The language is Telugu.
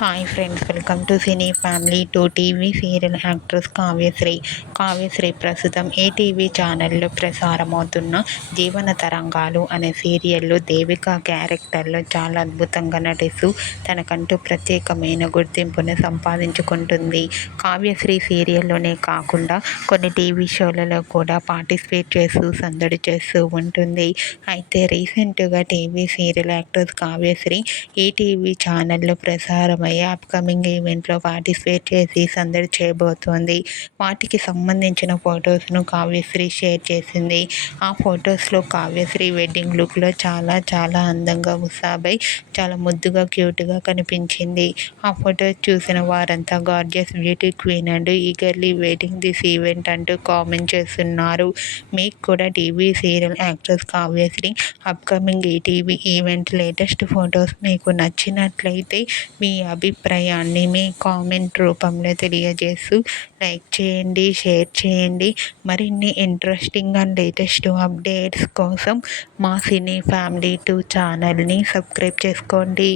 Hi friends, welcome to cine family. TV serial actress Kavyasri ప్రస్తుతం ఈటీవీ ఛానల్లో ప్రసారమవుతున్న జీవన తరంగాలు అనే సీరియల్లో దేవిక క్యారెక్టర్లో చాలా అద్భుతంగా నటిస్తూ తనకంటూ ప్రత్యేకమైన గుర్తింపును సంపాదించుకుంటుంది. కావ్యశ్రీ సీరియల్లోనే కాకుండా కొన్ని టీవీ షోలలో కూడా పార్టిసిపేట్ చేస్తూ సందడి చేస్తూ ఉంటుంది. అయితే రీసెంట్గా TV serial actress Kavyasri ETV ఛానల్లో ప్రసారమయ్యే అప్కమింగ్ ఈవెంట్లో పార్టిసిపేట్ చేసి సందడి చేయబోతోంది. వాటికి సంబంధించిన ఫొటోస్ను కావ్యశ్రీ షేర్ చేసింది. ఆ ఫొటోస్లో కావ్యశ్రీ వెడ్డింగ్ లుక్లో చాలా అందంగా ముస్తాబై చాలా ముద్దుగా క్యూట్గా కనిపించింది. ఆ ఫొటోస్ చూసిన వారంతా gorgeous beauty queen and eagerly waiting this event అంటూ కామెంట్ చేస్తున్నారు. మీకు కూడా TV serial actress Kavyasri upcoming ETV event latest photos మీకు నచ్చినట్లయితే మీ అభిప్రాయాన్ని మీ కామెంట్ రూపంలో తెలియజేస్తూ లైక్ చేయండి, షేర్ చేయండి. మరిన్ని ఇంట్రెస్టింగ్ అండ్ లేటెస్ట్ అప్డేట్స్ కోసం మా సినీ ఫ్యామిలీ 2 ఛానల్ని సబ్స్క్రైబ్ చేసుకోండి.